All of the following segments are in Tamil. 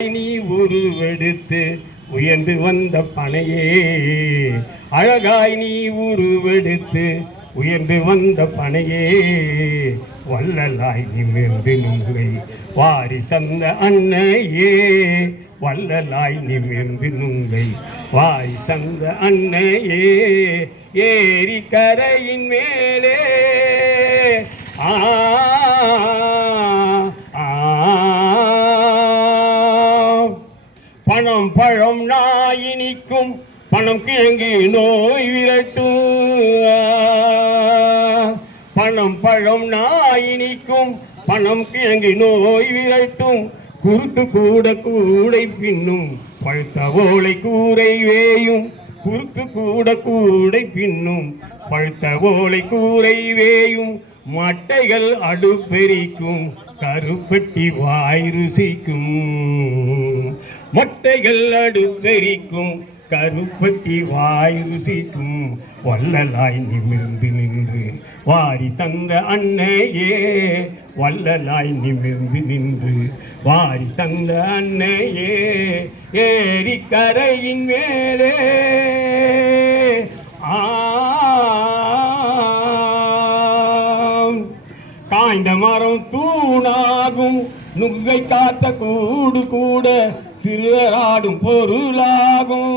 நீ உருவெடுத்து உயர்ந்து வந்த பனையே, அழகாய் நீ உருவெடுத்து உயர்ந்து வந்த பனையே, வள்ளலாய் நிமிர்ந்து நுங்கை வாரி தந்த அன்னையே, வள்ளலாய் நிமிர்ந்து நுங்கை வாரி தந்த அன்னையே, ஏரி கரையின் மேலே பணம் பழம் நாயினிக்கும் பணம் கிழங்கு நோய் விரட்டும், பணம் பழம் நாயினிக்கும் பணம் கிழங்கு நோய் விரட்டும், குறுக்கு கூட கூடை பின்னும் பழுத்த ஓலை கூரை வேயும், குறுக்கு கூட கூடை பின்னும் பழுத்த ஓலை கூரை வேயும், மட்டைகள் அடுப்பெரிக்கும் கருப்பட்டி வாய் ருசிக்கும், மட்டைகள் அடுப்பெரிக்கும் கருப்பட்டி வாய் ருசிக்கும், வள்ளலாய் நிமிர்ந்து நின்று வாரி தந்த அன்னையே, வள்ளலாய் நிமிர்ந்து நின்று வாரி தந்த அன்னையே, ஏரி கரையின் மேலே காய்ந்த மரம் தூணாகும், நுங்கை காத்த கூடு கூட சிறுவராடும் பொருளாகும்,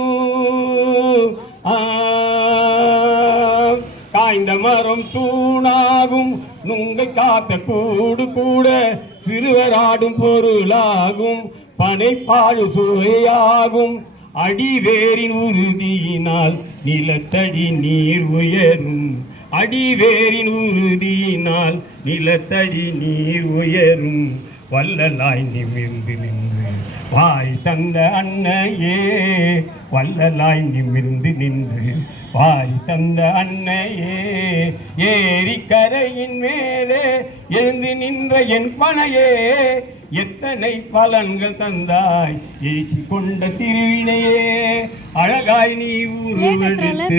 காய்ந்த மரம் தூணாகும், நுங்கை காத்த கூடு கூட சிறுவராடும் பொருளாகும், பனைப்பாடு சுவையாகும், அடிவேரின் உறுதியினால் நிலத்தடி நீர் உயரும், அடிவேரின் உறுதியினால் நிலத்தடி நீர் உயரும், வள்ளலாய் நிமிர்ந்து நின்று வாய் தந்த அன்னையே, வள்ளலாய் நிமிர்ந்து நின்று வாய் தந்த அன்னையே, ஏரி கரையின் மேலே எழுந்து நின்ற என் பனையே, எத்தனை பலன்கள் தந்தாய் ஏற்றி கொண்ட திருவினையே, அழகாய் நீ உருவெடுத்து